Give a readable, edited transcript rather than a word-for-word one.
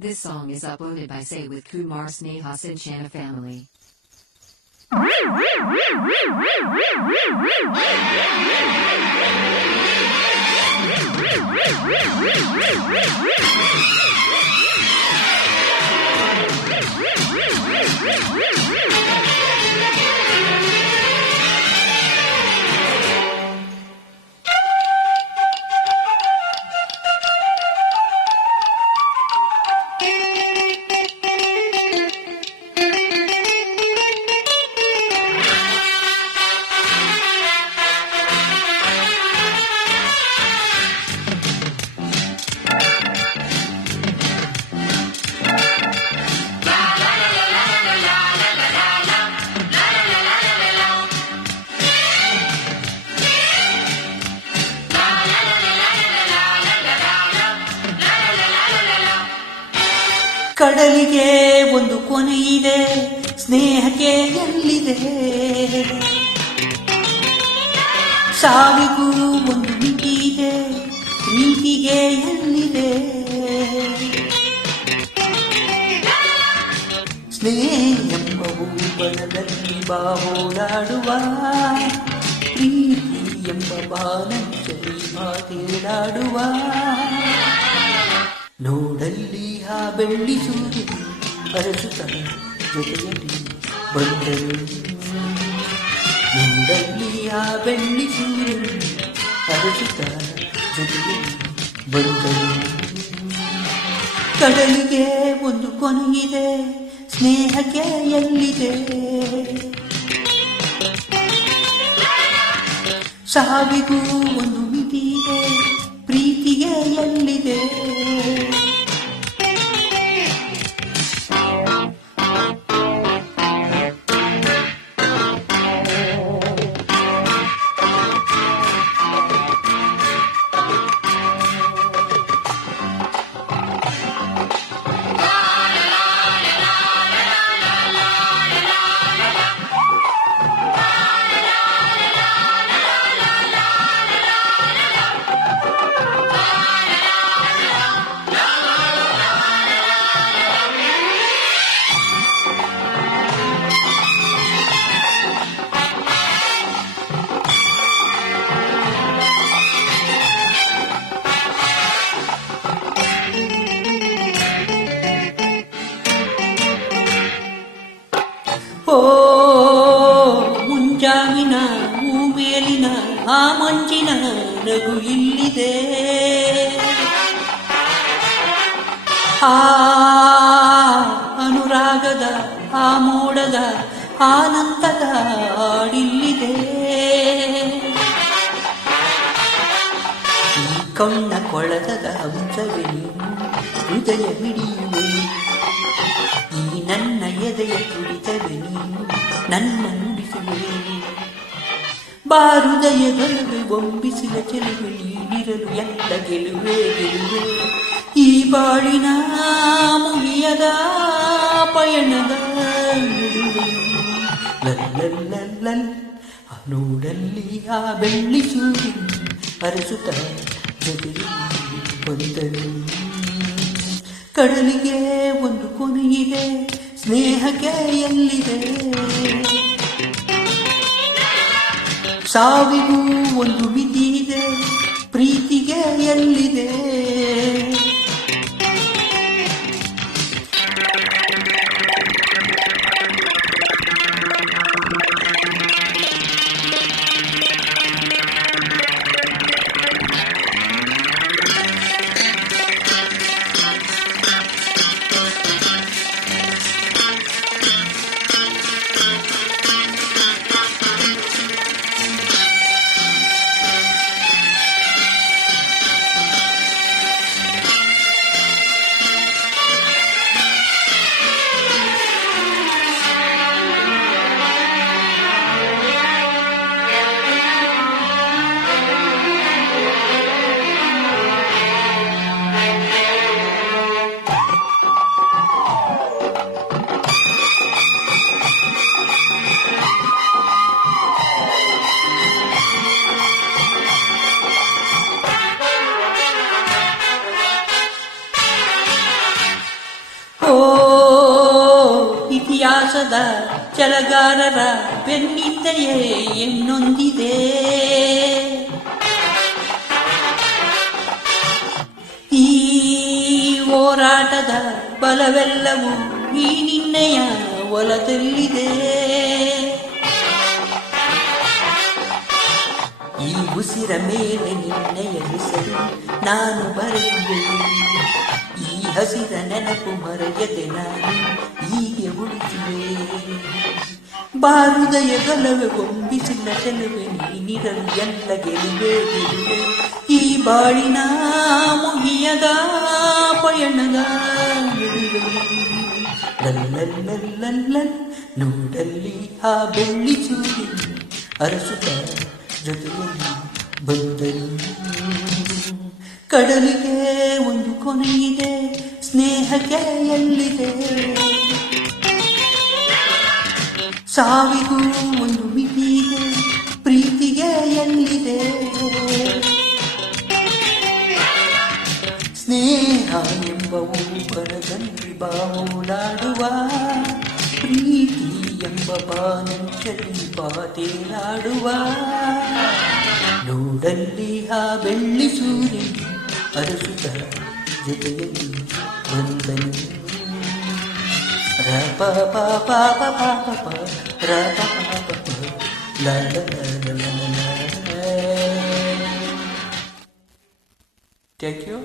This song is uploaded by Say with Kumar Sneha Sinchana family. ಕಡಲಿಗೆ ಒಂದು ಕೊನೆಯಿದೆ, ಸ್ನೇಹಕ್ಕೆ ಎಲ್ಲಿದೆ? ಸಾವಿಗೂ ಒಂದು ಮಿತಿ ಇದೆ, ಪ್ರೀತಿಗೆ ಎಲ್ಲಿದೆ? ಸ್ನೇಹ ಎಂಬ ಹೂಬಲದಲ್ಲಿ ಬಾವೋಡಾಡುವ, ಪ್ರೀತಿ ಎಂಬ ಬಾನಂಚಲಿ ಮಾತೇಡಾಡುವ. ನೋಡಲ್ಲಿ ಆ ಬೆಳ್ಳಿ ಸೂರ್ಯ ಅರಸುತ್ತ ಜೊತೆಯಲ್ಲಿ ಬಂದರು. ನೋಡಲ್ಲಿ ಆ ಬೆಳ್ಳಿ ಸೂರ್ಯ ಅರಸುತ್ತ ಜೊತೆಯಲ್ಲಿ ಬಂದರು. ಕಡಲಿಗೆ ಒಂದು ಕೊನೆಯಿದೆ, ಸ್ನೇಹಕ್ಕೆ ಎಲ್ಲಿದೆ? ಸಾವಿಗೂ ಒಂದು ಮಿತಿ ಇದೆ, ಪ್ರೀತಿಗೆ ಎಲ್ಲಿದೆ? ಓ ಮುಂಜಾವಿನ ಮೇಲಿನ ಆ ಮಂಜಿನ ನಗು ಇಲ್ಲಿದೆ. ಆ ಅನುರಾಗದ ಆ ಮೋಡದ ಆನಂದದ ಹಾಡಿಲ್ಲಿದೆ. ಈ ಕಣ್ಣ ಕೊಳದದ ಹಂಸವೇ ನೀನು, ಹೃದಯ ಹಿಡಿಯುವೆ. ಈ ನನ್ನ ಎದೆಯ ತುಡಿತವೆ ನೀನು, ನನ್ನ ನುಡಿಸುವೆ. ಬಾರುದಯದಲ್ಲವೇ ಒಂಬಿಸಿದ ಚೆಲುವೆ, ನೀನಿರಲು ಎಲ್ಲ ಗೆಲುವೆ ಗೆಲುವೆ. ಈ ಬಾಳಿನ ಮುಗಿಯದ ಪಯಣದ ನಡುವೆ ಲಲ್ಲಲ್ಲಲ್ ನೋಡಲ್ಲಿ ಆ ಬೆಳ್ಳಿ ಸೂರ್ಯ ಅರಸುತ್ತ ಜೊತೆಯಲ್ಲಿ ಬಂದರು. ಕಡಲಿಗೆ ಒಂದು ಕೊನೆಯಿದೆ, ಸ್ನೇಹಕ್ಕೆ ಎಲ್ಲಿದೆ? ಸಾವಿಗೂ ಒಂದು ಮಿತಿ ಇದೆ, ಪ್ರೀತಿಗೆ ಎಲ್ಲಿದೆ? ಉಲ್ಲಾಸದ ಛಲಗಾರರ ಬೆನ್ನಿಂದೆಯೇ ಎನ್ನೊಂದಿದೆ. ಈ ಹೋರಾಟದ ಬಲವೆಲ್ಲವೂ ಈ ನಿನ್ನೆಯ ಒಲದಲ್ಲಿದೆ. ಈ ಉಸಿರ ಮೇಲೆ ನಿನ್ನೆಯ ಹೆಸರು ನಾನು ಬರೆಯುವೆ. ಈ ಹಸಿರ ನೆನಪು ಮರೆಯದೆ ನಾನು ಹೀಗೆ ಉಳಿಸುವೆ. ಬಾರುದಯ ಗಲವೇ ಗೊಂಬಿಸಿಲ್ಲ ಚೆಲುವೆ ನೀನಿರಲು ಎಲ್ಲ ಗೆಲುವೆ ಗೆಲುವೆ. ಈ ಬಾಳಿನ ಮುಗಿಯದ ಪಯಣದ ಲಲ್ಲಲ್ಲಲ್ಲಲ್ ನೋಡಲ್ಲಿ ಆ ಬೆಳ್ಳಿ ಸೂರ್ಯ ಅರಸುತ್ತ ಜೊತೆಯಲ್ಲಿ ಬಂದರು. ಕಡಲಿಗೆ ಒಂದು ಕೊನೆಯಿದೆ, ಸ್ನೇಹಕ್ಕೆ ಎಲ್ಲಿದೆ? ಸಾವಿಗೂ ಒಂದು ಮಿತಿಯಿದೆ, ಪ್ರೀತಿಗೆ ಎಲ್ಲಿದೆ? ಸ್ನೇಹ ಎಂಬವು ಬರದಲ್ಲಿ ಬಾವುಲಾಡುವ, ಪ್ರೀತಿ ಎಂಬ ಬಾನಂಚಲಿ ಬಾತೇಲಾಡುವ. ನೋಡಲ್ಲಿ ಆ ಬೆಳ್ಳಿ ಸೂರ್ಯ ಅರಸುತ್ತ ಜೊತೆಯಲ್ಲಿ ಬಂದನು. ರ ಪ ಪ ಪ ಪ ಪ ಪ ಪ ರ ಪ ಪ ಪ ಪ ಲ ಲ ಲ ಲ ಲ ಲ. Thank you.